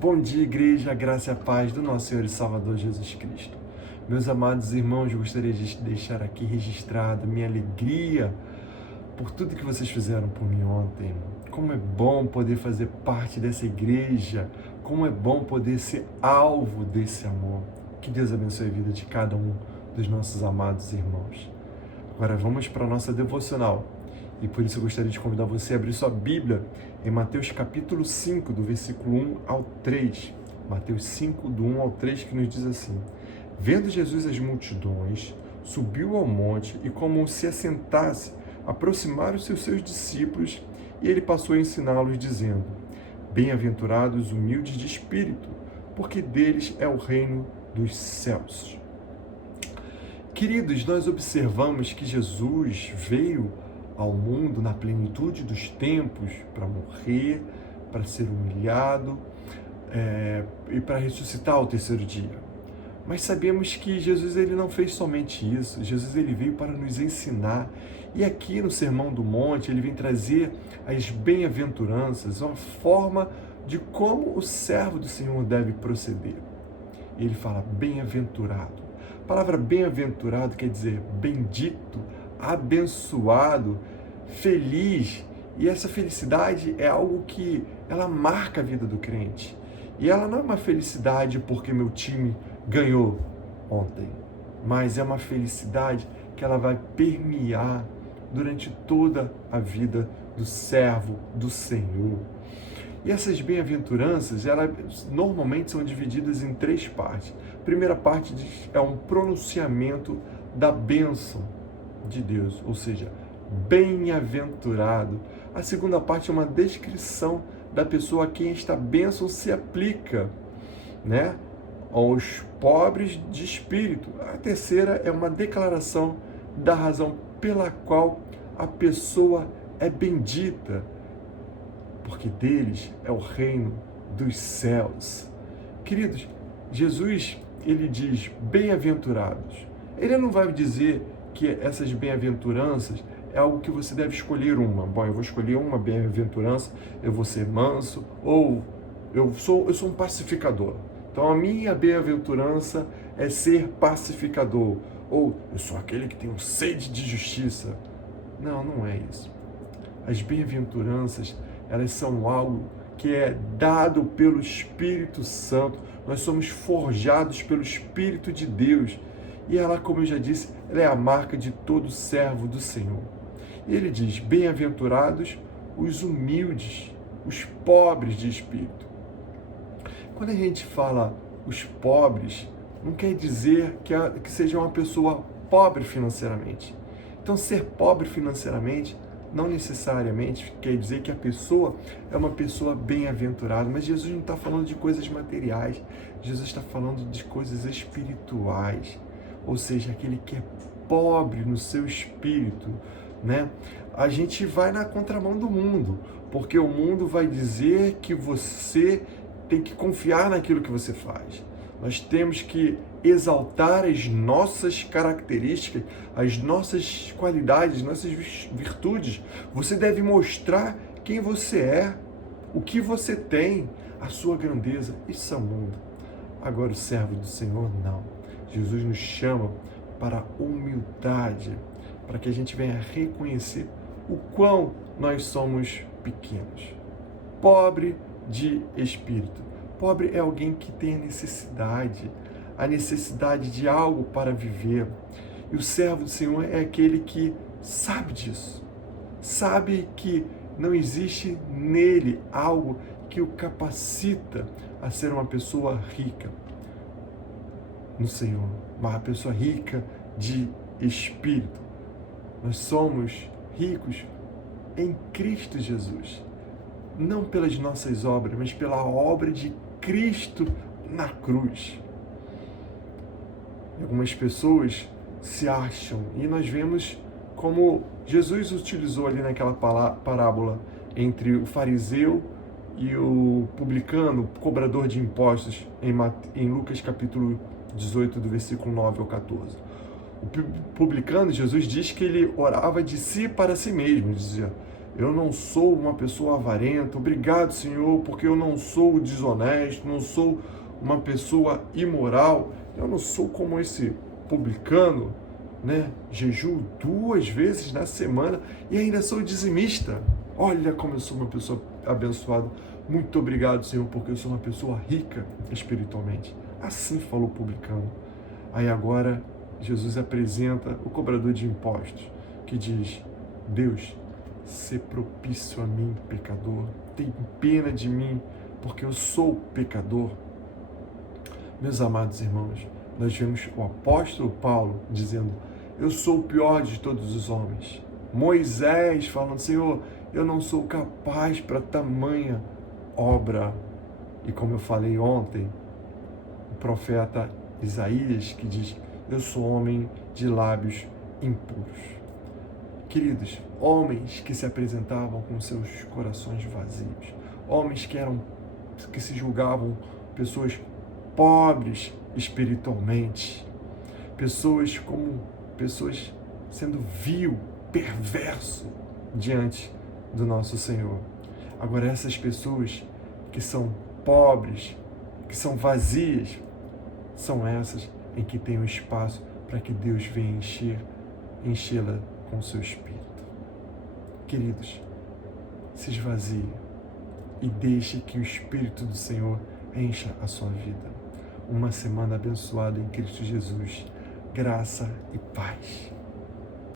Bom dia, igreja, a graça e a paz do nosso Senhor e Salvador Jesus Cristo. Meus amados irmãos, eu gostaria de deixar aqui registrado minha alegria por tudo que vocês fizeram por mim ontem. Como é bom poder fazer parte dessa igreja, como é bom poder ser alvo desse amor. Que Deus abençoe a vida de cada um dos nossos amados irmãos. Agora vamos para a nossa devocional. E por isso eu gostaria de convidar você a abrir sua Bíblia em Mateus capítulo 5, do versículo 1 ao 3. Mateus 5, do 1 ao 3, que nos diz assim: Vendo Jesus as multidões, subiu ao monte e, como se assentasse, aproximaram-se os seus discípulos e ele passou a ensiná-los, dizendo: Bem-aventurados os humildes de espírito, porque deles é o reino dos céus. Queridos, nós observamos que Jesus veio ao mundo na plenitude dos tempos para morrer, para ser humilhado e para ressuscitar ao terceiro dia. Mas sabemos que Jesus ele não fez somente isso. Jesus ele veio para nos ensinar. E aqui no Sermão do Monte ele vem trazer as bem-aventuranças, uma forma de como o servo do Senhor deve proceder. Ele fala bem-aventurado. A palavra bem-aventurado quer dizer bendito, abençoado, feliz. E essa felicidade é algo que ela marca a vida do crente. E ela não é uma felicidade porque meu time ganhou ontem, mas é uma felicidade que ela vai permear durante toda a vida do servo do Senhor. E essas bem-aventuranças, elas normalmente são divididas em três partes. A primeira parte é um pronunciamento da bênção de Deus, ou seja, bem-aventurado. A segunda parte é uma descrição da pessoa a quem esta bênção se aplica, né? Aos pobres de espírito. A terceira é uma declaração da razão pela qual a pessoa é bendita, porque deles é o reino dos céus. Queridos, Jesus, ele diz bem-aventurados. Ele não vai dizer que essas bem-aventuranças é algo que você deve escolher uma. Bom, eu vou escolher uma bem-aventurança, eu vou ser manso, ou eu sou um pacificador. Então a minha bem-aventurança é ser pacificador, ou eu sou aquele que tem sede de justiça. Não, não é isso. As bem-aventuranças, elas são algo que é dado pelo Espírito Santo. Nós somos forjados pelo Espírito de Deus. E ela, como eu já disse, ela é a marca de todo servo do Senhor. E ele diz, bem-aventurados os humildes, os pobres de espírito. Quando a gente fala os pobres, não quer dizer que seja uma pessoa pobre financeiramente. Então, ser pobre financeiramente não necessariamente quer dizer que a pessoa é uma pessoa bem-aventurada, mas Jesus não está falando de coisas materiais, Jesus está falando de coisas espirituais, ou seja, aquele que é pobre no seu espírito, né? A gente vai na contramão do mundo, porque o mundo vai dizer que você tem que confiar naquilo que você faz. Nós temos que exaltar as nossas características, as nossas qualidades, nossas virtudes. Você deve mostrar quem você é, o que você tem, a sua grandeza. Isso é o mundo. Agora o servo do Senhor, não. Jesus nos chama para a humildade, para que a gente venha reconhecer o quão nós somos pequenos. Pobre de espírito. Pobre é alguém que tem a necessidade de algo para viver. E o servo do Senhor é aquele que sabe disso. Sabe que não existe nele algo que o capacita a ser uma pessoa rica no Senhor, uma pessoa rica de espírito. Nós somos ricos em Cristo Jesus. Não pelas nossas obras, mas pela obra de Cristo na cruz. Algumas pessoas se acham, e nós vemos como Jesus utilizou ali naquela parábola entre o fariseu e o publicano, cobrador de impostos, em Lucas capítulo 18, do versículo 9 ao 14. O publicano, Jesus diz que ele orava de si para si mesmo, dizia, Eu não sou uma pessoa avarenta. Obrigado, Senhor, porque eu não sou desonesto, não sou uma pessoa imoral. Eu não sou como esse publicano, né? Jejuo 2 vezes na semana e ainda sou dizimista. Olha como eu sou uma pessoa abençoada. Muito obrigado, Senhor, porque eu sou uma pessoa rica espiritualmente. Assim falou o publicano. Aí agora Jesus apresenta o cobrador de impostos, que diz: Deus, sê propício a mim, pecador. Tem pena de mim, porque eu sou pecador. Meus amados irmãos, nós vemos o apóstolo Paulo dizendo: eu sou o pior de todos os homens. Moisés falando: Senhor, eu não sou capaz para tamanha obra. E como eu falei ontem, o profeta Isaías, que diz: eu sou homem de lábios impuros. Queridos, homens que se apresentavam com seus corações vazios, homens que se julgavam pessoas pobres espiritualmente, pessoas sendo vil, perverso diante do nosso Senhor. Agora, essas pessoas que são pobres, que são vazias, são essas em que tem um espaço para que Deus venha enchê-la com o seu Espírito. Queridos, se esvazie e deixe que o Espírito do Senhor encha a sua vida. Uma semana abençoada em Cristo Jesus. Graça e paz.